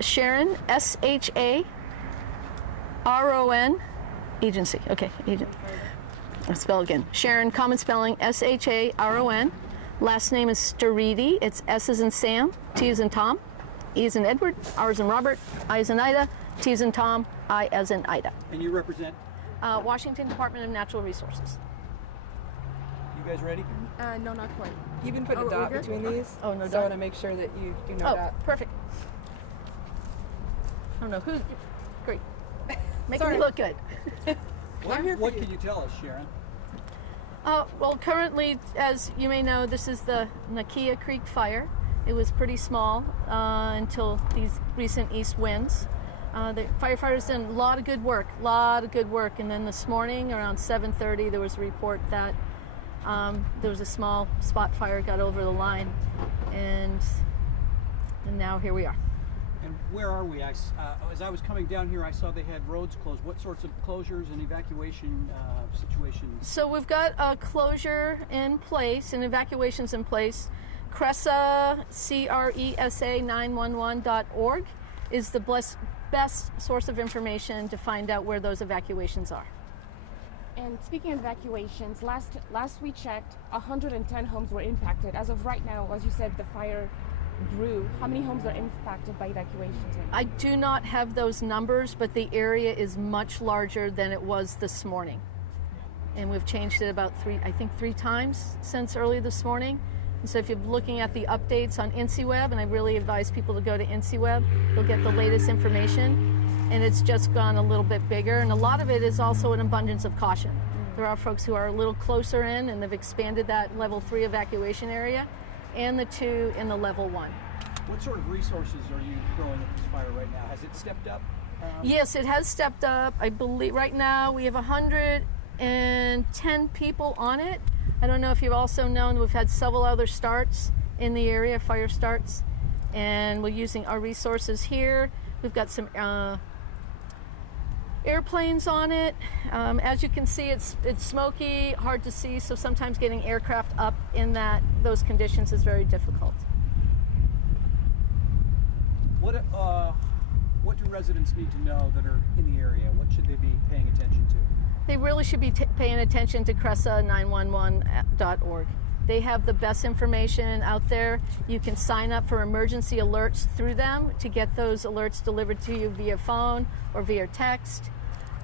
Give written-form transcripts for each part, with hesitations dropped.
Sharon, S-H-A-R-O-N, agency. Okay, agent. I'll spell again. Sharon, common spelling, S-H-A-R-O-N. Last name is Staridi. It's S as in Sam, T as in Tom, E as in Edward, R as in Robert, I as in Ida, T as in Tom, I as in Ida. And you represent? Washington Department of Natural Resources. You guys ready? No, not quite. You can put a dot between these. Oh, no So dot. I want to make sure that you do no dot. Perfect. I don't know who. Great. Making Sorry. me look good. What can you tell us, Sharon? Well, currently, as you may know, this is the Nakia Creek Fire. It was pretty small until these recent east winds. The firefighters did a lot of good work, and then this morning around 7:30 there was a report that there was a small spot fire got over the line, and now here we are. And where are we? As I was coming down here, I saw they had roads closed. What sorts of closures and evacuation situations? So we've got a closure in place and evacuations in place. CRESA, CRESA 911.org is the best source of information to find out where those evacuations are. And speaking of evacuations, last we checked, 110 homes were impacted. As of right now, as you said, the fire grew. How many homes are impacted by evacuations? I do not have those numbers, but the area is much larger than it was this morning. And we've changed it about three times since early this morning. And so if you're looking at the updates on INCIWeb, and I really advise people to go to INCIWeb, they'll get the latest information. And it's just gone a little bit bigger. And a lot of it is also an abundance of caution. There are folks who are a little closer in, and they've expanded that level 3 evacuation area, and the 2 in the level 1. What sort of resources are you throwing at this fire right now? Has it stepped up? Yes, it has stepped up. I believe right now we have 110 people on it. I don't know if you've also known we've had several other starts in the area, fire starts, and we're using our resources here. We've got some airplanes on it. As you can see, it's smoky, hard to see, so sometimes getting aircraft up in those conditions is very difficult. What do residents need to know that are in the area? What should they be paying attention to? They really should be paying attention to CRESA911.org. They have the best information out there. You can sign up for emergency alerts through them to get those alerts delivered to you via phone or via text.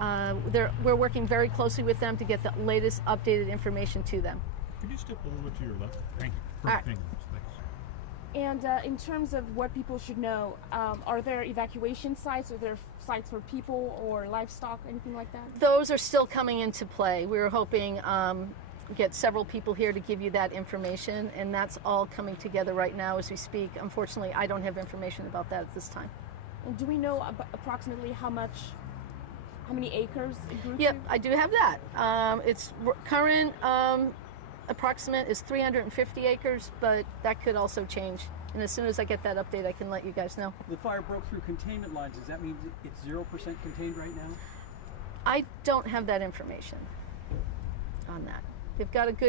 We're working very closely with them to get the latest updated information to them. Could you step a little bit to your left? Thank you. All right. Thank you. Thanks. And in terms of what people should know, are there evacuation sites? Are there sites for people or livestock, anything like that? Those are still coming into play. We were hoping get several people here to give you that information, and that's all coming together right now as we speak. Unfortunately, I don't have information about that at this time. And do we know approximately how many acres it grew Yep, to? I do have that. Its current approximate is 350 acres, but that could also change. And as soon as I get that update, I can let you guys know. The fire broke through containment lines. Does that mean it's 0% contained right now? I don't have that information on that.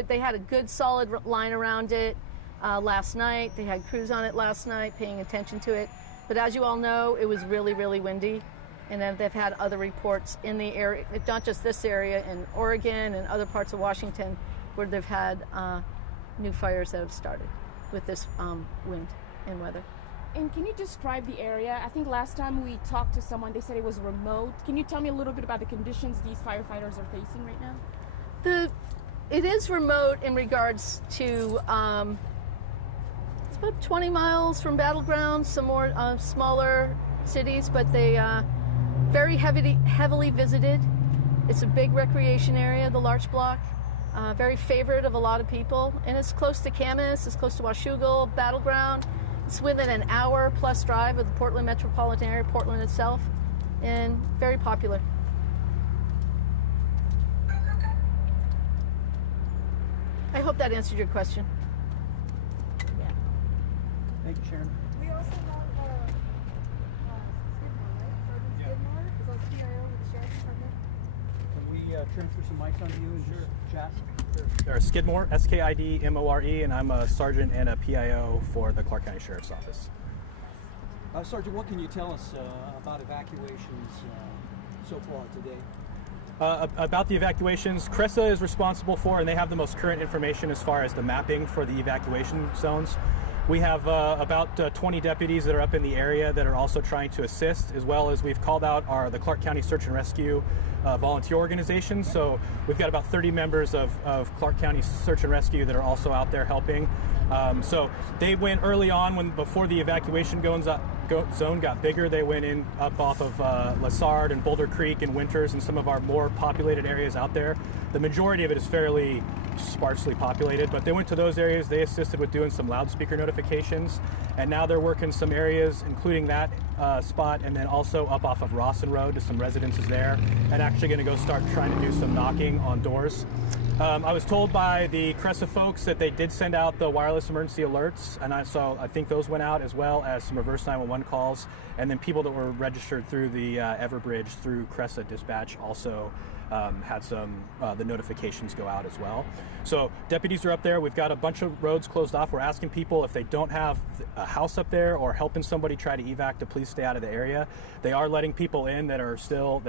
They had a good solid line around it last night. They had crews on it last night paying attention to it. But as you all know, it was really, really windy. And then they've had other reports in the area, not just this area, in Oregon and other parts of Washington, where they've had new fires that have started with this wind and weather. And can you describe the area? I think last time we talked to someone, they said it was remote. Can you tell me a little bit about the conditions these firefighters are facing right now? It is remote in regards to, it's about 20 miles from battlegrounds, some more smaller cities, but they very heavily visited. It's a big recreation area, the Larch Block. Very favorite of a lot of people, and it's close to Camas, it's close to Washougal, Battleground. It's within an hour plus drive of the Portland metropolitan area, Portland itself, and very popular. I hope that answered your question. Yeah. Thank you, Sharon. We also have Skidmore, right? Sergeant Skidmore is on CIO with the Sheriff's Department. Can we transfer some mics onto you and just chat? Sure. Skidmore, S-K-I-D-M-O-R-E, and I'm a sergeant and a PIO for the Clark County Sheriff's Office. Sergeant, what can you tell us about evacuations so far today? About the evacuations, CRESA is responsible for, and they have the most current information as far as the mapping for the evacuation zones. We have about 20 deputies that are up in the area that are also trying to assist, as well as we've called out the Clark County Search and Rescue volunteer organization. So we've got about 30 members of Clark County Search and Rescue that are also out there helping. So they went early on before the evacuation zone got bigger. They went in up off of Lassard and Boulder Creek and Winters and some of our more populated areas out there. The majority of it is fairly sparsely populated, but they went to those areas. They assisted with doing some loudspeaker notifications, and now they're working some areas, including that spot, and then also up off of Rawson Road to some residences there, and actually going to go start trying to do some knocking on doors. I was told by the CRESA folks that they did send out the wireless emergency alerts, and I think those went out, as well as some reverse 911 calls, and then people that were registered through the Everbridge through CRESA dispatch also had the notifications go out as well. So deputies are up there. We've got a bunch of roads closed off. We're asking people if they don't have a house up there or helping somebody try to evac to please stay out of the area. They are letting people in that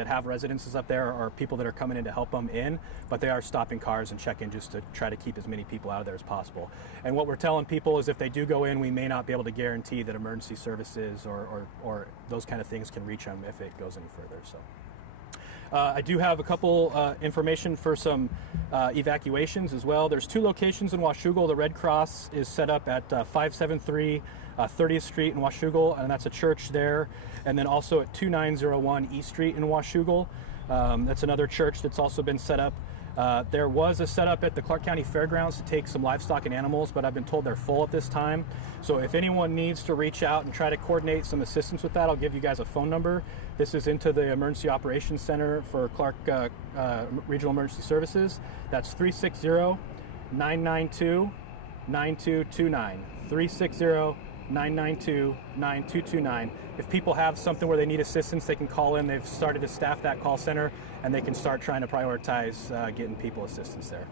have residences up there, or people that are coming in to help them in, but they are stopping cars and checking just to try to keep as many people out of there as possible. And what we're telling people is if they do go in, we may not be able to guarantee that emergency services or those kind of things can reach them if it goes any further. So. I do have a couple information for some evacuations as well. There's 2 locations in Washougal. The Red Cross is set up at 573 30th Street in Washougal, and that's a church there. And then also at 2901 East Street in Washougal. That's another church that's also been set up. There was a setup at the Clark County Fairgrounds to take some livestock and animals, but I've been told they're full at this time. So if anyone needs to reach out and try to coordinate some assistance with that, I'll give you guys a phone number. This is into the Emergency Operations Center for Clark Regional Emergency Services. That's 360-992-9229. 360-992-9229. If people have something where they need assistance, they can call in. They've started to staff that call center, and they can start trying to prioritize getting people assistance there.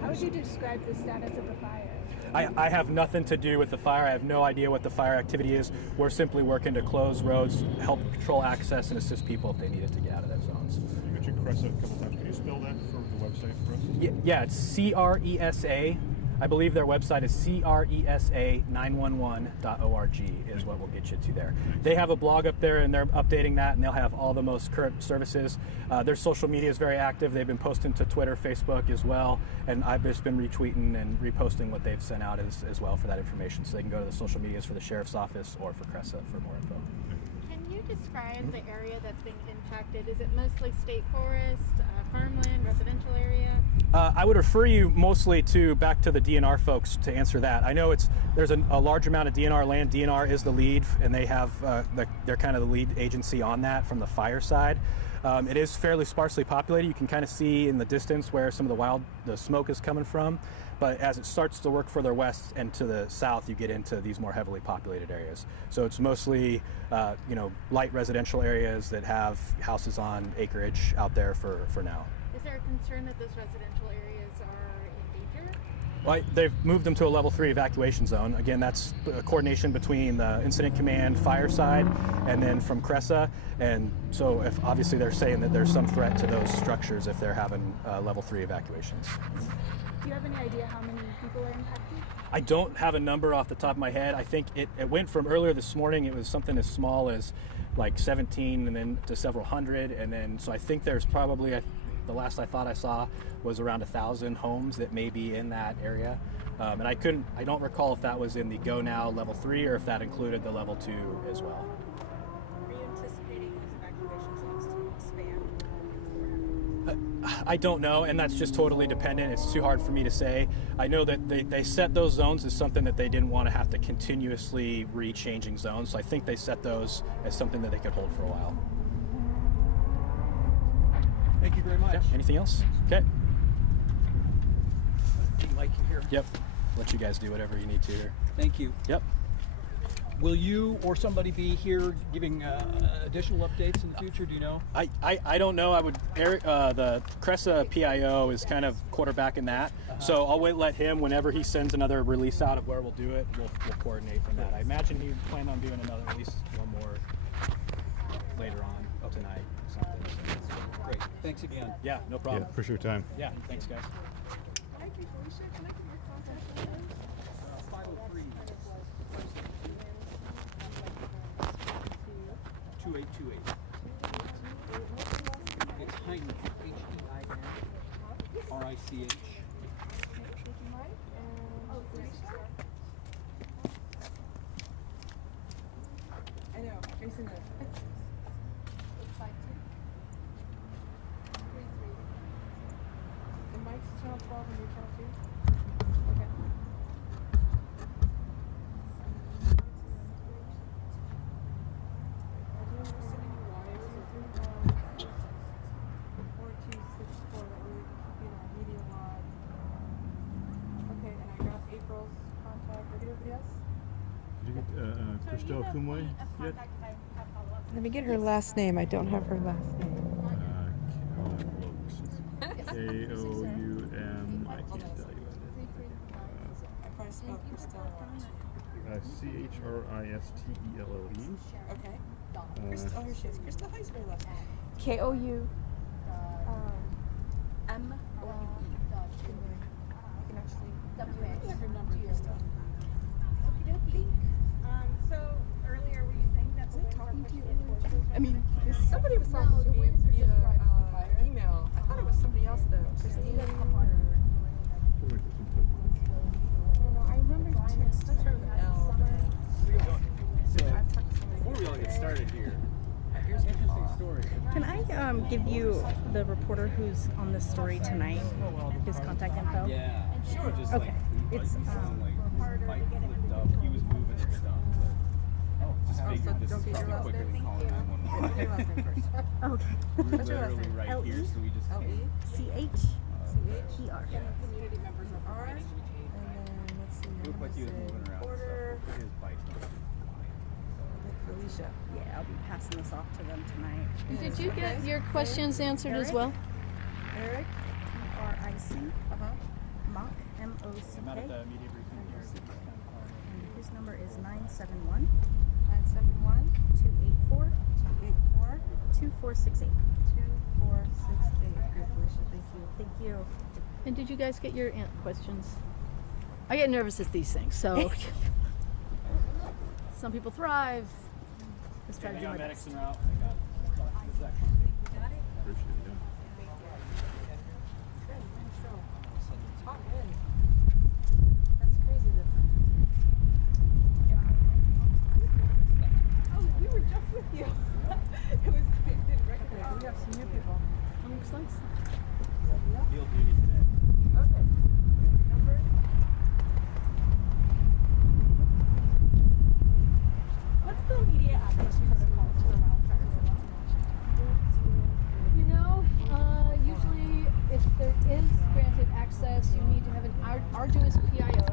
How would you describe the status of the fire? I have nothing to do with the fire. I have no idea what the fire activity is. We're simply working to close roads, help control access, and assist people if they needed to get out of those zones. You mentioned CRESA a couple times. Can you spell that for the website for us? Yeah, it's CRESA. I believe their website is CRESA911.org is what will get you to there. They have a blog up there, and they're updating that, and they'll have all the most current services. Their social media is very active. They've been posting to Twitter, Facebook as well, and I've just been retweeting and reposting what they've sent out as well for that information. So they can go to the social medias for the Sheriff's Office or for CRESA for more info. Can you describe the area that's being impacted? Is it mostly state forest, farmland, residential area? I would refer you mostly back to the DNR folks to answer that. I know there's a large amount of DNR land. DNR is the lead, and they have they're kind of the lead agency on that from the fire side. It is fairly sparsely populated. You can kind of see in the distance where some of the smoke is coming from. But as it starts to work further west and to the south, you get into these more heavily populated areas. So it's mostly, light residential areas that have houses on acreage out there for now. Is there a concern that those residential areas are in danger? Well, they've moved them to a level 3 evacuation zone. Again, that's a coordination between the Incident Command fire side and then from CRESA. And so obviously they're saying that there's some threat to those structures if they're having level 3 evacuations. Do you have any idea how many people are impacted? I don't have a number off the top of my head. I think it went from earlier this morning, it was something as small as like 17 and then to several hundred. And then, so I think there's probably, the last I thought I saw was around 1,000 homes that may be in that area. And I don't recall if that was in the Go Now level 3 or if that included the level 2 as well. Are you anticipating these evacuation zones to expand? I don't know, and that's just totally dependent. It's too hard for me to say. I know that they set those zones as something that they didn't want to have to continuously re-changing zones, so I think they set those as something that they could hold for a while. Thank you very much. Yeah. Anything else? Okay. Team Mike here. Yep. Let you guys do whatever you need to here. Thank you. Yep. Will you or somebody be here giving additional updates in the future? Do you know? I don't know. I would Eric, the CRESA PIO is kind of quarterbacking that, so I'll let him whenever he sends another release out of where we'll do it. We'll coordinate from that. I imagine he planned on doing another release, one more later on tonight. Something. Great. Thanks again. Yeah, no problem. Yeah, appreciate your time. Yeah, thanks guys. Thank you, Felicia. Can I get your contact info? 503 2828. It's Heinrich, H-E-I-N-R-I-C-H. I know. Facing the. And Mike's channel 12 and your channel 2? Okay. Okay, and I got April's contact. Did everybody else? Did you get Christelle Kumwe yet? Let me get her last name. I don't have her last name. K-O-U-M, I can't tell you I probably spelled Christelle wrong. C-H-R-I-S-T-E-L-L-E. Okay. Oh, here she is. Crystal, how do you spell your last name? KOU. M-O-U-E. I can actually. I have her number, Crystal. So earlier were you saying that Was the I winds are talking to you pushing in earlier? towards us? I mean, somebody was talking to me via email. I thought it was somebody else though. Christine or... I don't know. I remember texting her with L. So, I've talked to somebody. before we all get started here, Here's the interesting story. Can I give you the reporter who's on this story tonight, his contact info? Yeah, sure. Just Okay. like, It's, his bike flipped up. He was moving and stuff. But, just figured so this don't is get your probably last quicker name. than calling 911. What's your last name first? Okay. We're What's your last literally name? right L-E? here, so we just L-E? came. C-H-E-R. Community members of R. And then let's see. It looked like he was moving around and Porter. stuff. His bike was With Felicia. Yeah, I'll be passing this off to them tonight. Did you get Okay. your questions answered as well? Eric? R-I-C, Uh-huh. Mock, I'm out M-O-C-K. at the media briefing here. And his number is 971 971 284 284 2468. 2468. Great, Felicia. Thank you. Thank you. And did you guys get your questions? I get nervous at these things, so some people thrive. Let's try to I do got my medics best. en route. I got Zach. Appreciate it, yeah. Hop in. That's crazy. Oh, we were just with you. It was, it didn't recognize. We have some new people. Looks like so. Field duty today. Okay. Number? What's the media access protocol to the wildfires? You know, usually if there is granted access, you need to have an arduous PIO